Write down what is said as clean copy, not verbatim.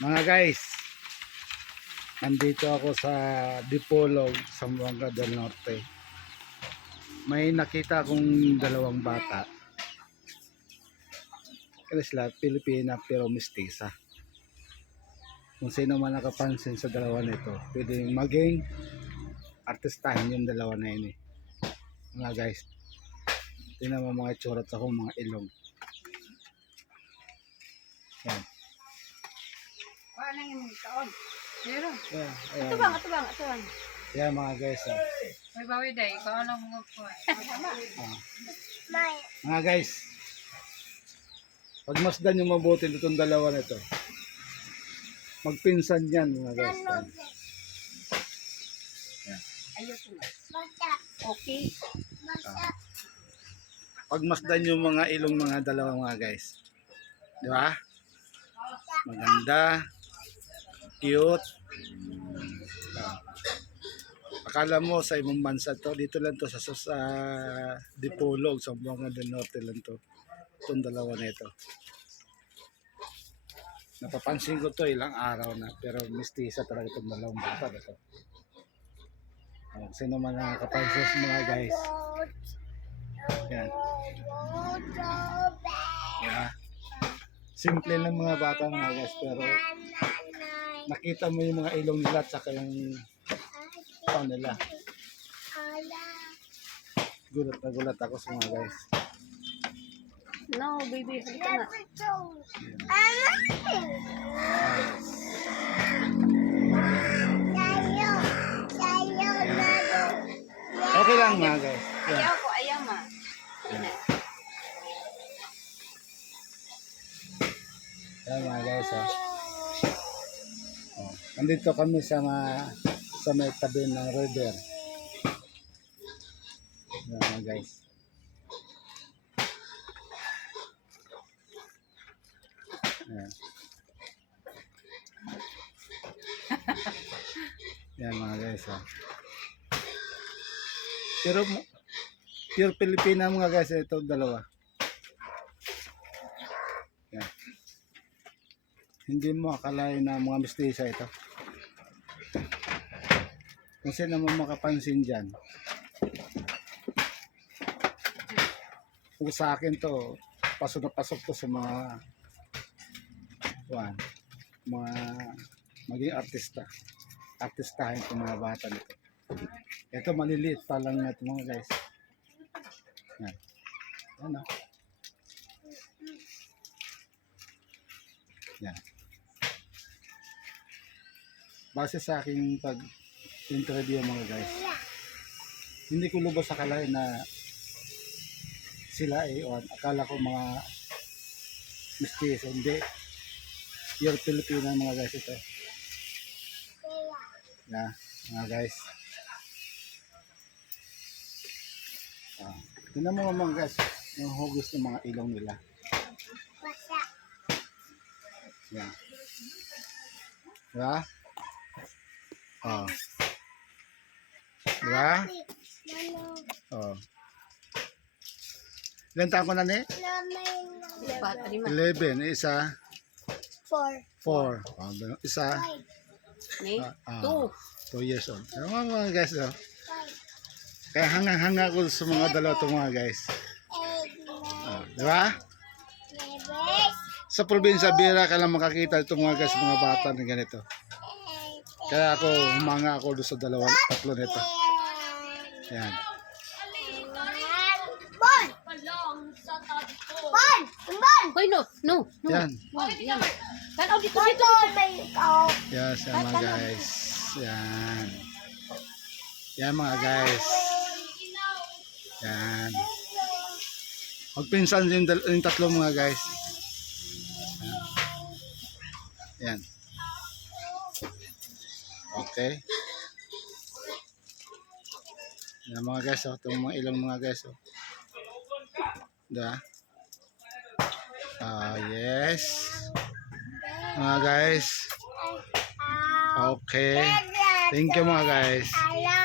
Mga guys, nandito ako sa Dipolog, Zamboanga del Norte. May nakita akong dalawang bata. Kaya sila Pilipina pero mestiza. Kung sino man nakapansin sa dalawa nito, pwedeng maging artistahin yung dalawa na yun eh. Mga guys, tingnan mo mga itsura at akong mga ilong. Yan. Paano yung taon? Meron. Yeah, ayan. Ito bang. Yan mga guys. May bawi day, ikaw lang mga po. Mga guys, pagmasdan yung mabuti itong dalawa na ito. Magpinsan yan mga guys. Yan. Ayoko na. Okay. Pagmasdan yung mga ilong mga dalawa mga guys. Di ba? Maganda. Cute. Akala mo sa ibang bansa to, dito lang to sa Dipolog, sa Zamboanga del Norte lang to. Itong dalawa na ito. Napapansin ko to ilang araw na, pero mistisa talaga itong dalawang bata na to. Sino man nakakapansin sa mga guys. Yan. Yeah. Simple lang mga bata mga guys, pero nakita mo yung mga ilong nila at saka yung pang nila. Gulat na gulat ako sa mga guys. No, baby. Halika na. Okay lang mga guys. Yan. Ayaw ko, ayaw ma. Yan mga guys. Nandito kami sa may tabi ng river. Yan mga guys. Yan. Yan mga guys. Pero pure Pilipina mga guys ito dalawa. Yan. Hindi mo akalain na mga mestiza ito. Kung sino mo makapansin dyan. Kung sa akin to, pasok na pasok to sa mga maging artista. Artistahin itong mga bata nito. Ito maliliit pa lang na ito mga guys. Yan. Yan o. Yan. Base sa aking pag-interview mga guys, hindi ko lubos akalain na sila o akala ko mga mestizo. Hindi. Pure Filipino mga guys ito. Yan, mga guys. Tingnan mo mga guys, yung hugis ng mga ilong nila. Yan. Diba? Oh. Diba? Oh. Ilan taon ko na ni? 11. Isa? 4. Isa? 2 years old. Ano mga guys? Oh. Kaya hanga-hanga ko sa mga dalawa itong mga guys. Oh. Diba? Sa probinsya, bira ka lang makakita itong mga guys, mga bata na ganito. Kaya ako, humanga ako doon sa tatlo nito. Yan. Hoy, no. Yan. Yan. Tanaw dito. Yes, yan mga guys. Yan. Yan mga guys. Yan. Magpinsan yung tatlo mga guys. Yan. Okay. Yan mga guys, itong mga ilang mga guys. Da. Yes. Mga guys. Okay. Thank you mga guys.